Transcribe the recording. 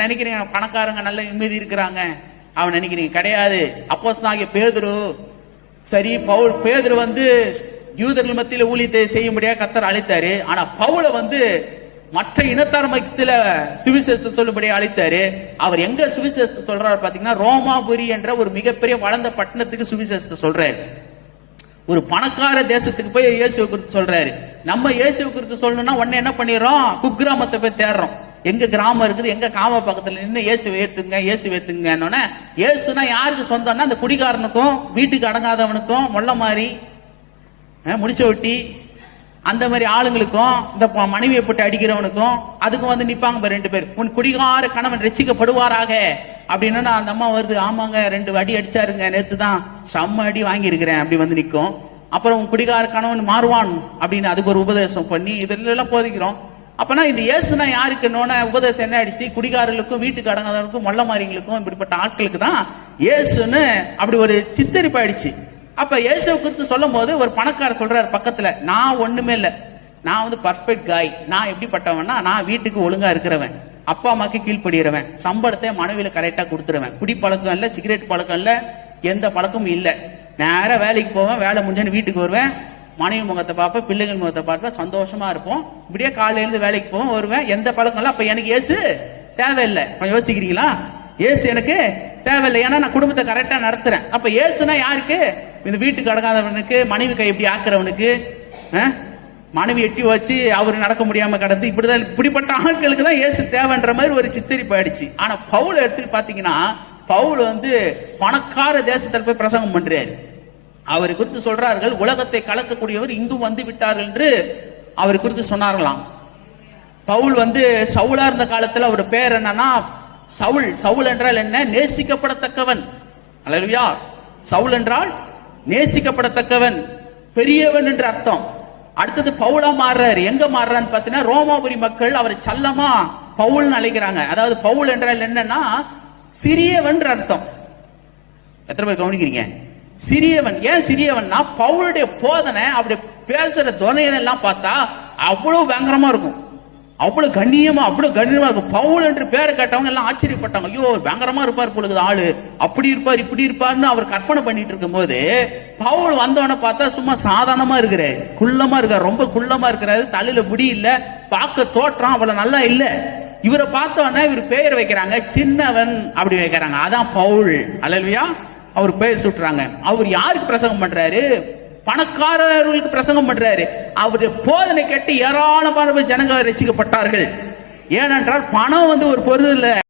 நினைக்கிறீங்க பணக்காரங்க நல்ல நிம்மதி இருக்கிறாங்க. அவன் நினைக்கிறீங்க கிடையாது. அப்போஸ் ஆகிய பேதுரு சரி பவுல் பேதுரு வந்து யூதர்கள் மத்தியில ஊழியத்தை செய்யும்படியா கத்தர் அழைத்தாரு. ஆனா பவுல வந்து மற்ற இனத்தார் மத்தியில சுவிசேஷத்தை சொல்லும்படியா அழைத்தாரு. அவர் எங்க சுவிசேஷத்தை சொல்றாரு பாத்தீங்கன்னா ரோமாபுரி என்ற ஒரு மிகப்பெரிய வளர்ந்த பட்டணத்துக்கு சுவிசேஷத்தை சொல்றாரு. ஒரு பணக்கார தேசத்துக்கு போய் இயேசுவை குறித்து சொல்றாரு. நம்ம இயேசுவை குறித்து சொல்லணும்னா உடனே என்ன பண்ணிடுறோம்? குக்கிராமத்தை போய் தேடுறோம். எங்க கிராமம் இருக்குது எங்க காம பக்கத்துல நின்று இயேசு ஏத்துங்க இயேசு ஏத்துங்கன்னு இயேசுனா யாருக்கு சொந்தம்னா அந்த குடிகாரனுக்கும் வீட்டுக்கு அடங்காதவனுக்கும் மொள்ள மாதிரி முடிச்ச ஒட்டி அந்த மாதிரி ஆளுங்களுக்கும் இந்த மனைவியை போட்டு அடிக்கிறவனுக்கும் அதுக்கும் வந்து நிப்பாங்க ரெண்டு பேர். உன் குடிகார கணவன் ரசிக்கப்படுவாராக அப்படின்னா அந்த அம்மா வருது ஆமாங்க ரெண்டு அடி அடிச்சாருங்க நேத்து தான் செம்ம அடி வாங்கியிருக்கிறேன் அப்படி வந்து நிற்கும் அப்புறம் உன் குடிகார கணவன் மாறுவான் அப்படின்னு அதுக்கு ஒரு உபதேசம் பண்ணி இதெல்லாம் போதிக்கிறோம். அப்பனா இந்த இயேசுனா யாருக்கு நோன? உபதேசம் என்ன ஆயிடுச்சு? குடிகாரர்களுக்கும் வீட்டுக்கு அடங்காதவர்களுக்கும் மொள்ள மாறிங்களுக்கும் இப்படிப்பட்ட ஆட்களுக்கு தான் இயேசுன்னு அப்படி ஒரு சித்தரிப்பாயிடுச்சு அப்ப இயேசுவை குறித்து சொல்லும் போது ஒரு பணக்காரர் சொல்றாரு பக்கத்துல நான் ஒண்ணுமே இல்லை. நான் வந்து பர்ஃபெக்ட் காய் நான் எப்படிப்பட்டவன்னா நான் வீட்டுக்கு ஒழுங்கா இருக்கிறவன். அப்பா அம்மாக்கு கீழ்ப்படுகிறவன் சம்பளத்தை மனைவியில கரெக்டா கொடுத்துருவேன். குடி பழக்கம் இல்ல சிகரெட் பழக்கம் இல்ல எந்த பழக்கமும் இல்ல. நேரம் வேலைக்கு போவேன் வேலை முடிஞ்சேன்னு வீட்டுக்கு வருவேன். மனைவி முகத்தை பார்ப்பேன் பிள்ளைகள் முகத்தை பார்ப்பேன் சந்தோஷமா இருப்போம். இப்படியே காலையில இருந்து வேலைக்கு போவோம் வருவேன். எந்த பழக்கம் இல்ல அப்ப எனக்கு ஏசு தேவையில்லை. கொஞ்சம் யோசிக்கிறீங்களா? ஏசு எனக்கு தேவையில்லை. ஏன்னா நான் குடும்பத்தை கரெக்டா நடத்துறேன். அப்ப ஏசுனா யாருக்கு? இந்த வீட்டுக்கு அடங்காதவனுக்கு மனைவி கை இப்படி ஆக்குறவனுக்கு மனைவி எட்டி வச்சு அவர் நடக்க முடியாம கடந்து இப்படிதான் இப்படிப்பட்ட ஆட்களுக்கு தான் ஏசு தேவைன்ற மாதிரி ஒரு சித்தரிப்பு ஆயிடுச்சு. ஆனா பவுல் எடுத்து பாத்தீங்கன்னா பவுல் வந்து பணக்கார தேசத்துல போய் பிரசங்கம் பண்றாரு. அவரை குறித்து சொல்றார்கள் உலகத்தை கலக்கக்கூடியவர் இங்கும் வந்து விட்டார்கள் என்று அவரை குறித்து சொன்னார்களாம். பவுல் வந்து சவுலா இருந்த காலத்துல அவர் பேர் என்னன்னா சவுல் சவுல் என்றால் என்ன? நேசிக்கப்படத்தக்கவன். அல்லா சவுல் என்றால் நேசிக்கப்படத்தக்கவன் பெரியவன் என்று அர்த்தம். அடுத்தது பவுலா மாறுறாரு. எங்க மாறுறான்னு பாத்தீங்கன்னா ரோமாபுரி மக்கள் அவரை சல்லமா பவுல்னு அழைக்கிறாங்க. அதாவது பவுல் என்றால் என்னன்னா சிறியவன் அர்த்தம். எத்தனை பேர் கவனிக்கிறீங்க? சிறியவன் ஏன் சிறியவன்னா பவுளுடைய போதனை அப்படி பேசுற துணையெல்லாம் பார்த்தா அவ்வளவு பயங்கரமா இருக்கும். அவ்வளவு கண்ணியமா அவ்வளவு கண்ணியமா இருக்கும். பவுல் என்று பேரை கேட்டவங்க எல்லாம் ஆச்சரியப்பட்டாங்க. ஐயோ பயங்கரமா இருப்பார் பொழுது ஆளு. அப்படி இருப்பார் இப்படி இருப்பார்னு அவர் கற்பனை பண்ணிட்டு இருக்கும்போது பவுல் வந்தவன பார்த்தா சும்மா சாதாரணமா இருக்கிறாரு. குள்ளமா இருக்காரு ரொம்ப குள்ளமா இருக்கிறாரு. தலையில முடி இல்ல பார்க்க தோற்றம் அவ்வளவு நல்லா இல்ல. இவரை பார்த்தவொடனே இவர் பெயர் வைக்கிறாங்க சின்னவன் அப்படி வைக்கிறாங்க. அதான் பவுல். அலல்வியா அவர் பெயர் சுட்டுறாங்க. அவர் யாருக்கு பிரசங்கம் பண்றாரு? பணக்காரர்களுக்கு பிரசங்கம் பண்றாரு. அவருடைய போதனை கேட்டு ஏராளமான ஜனங்கள் ரசிக்கப்பட்டார்கள். ஏனென்றால் பணம் வந்து ஒரு பொருள் இல்லை.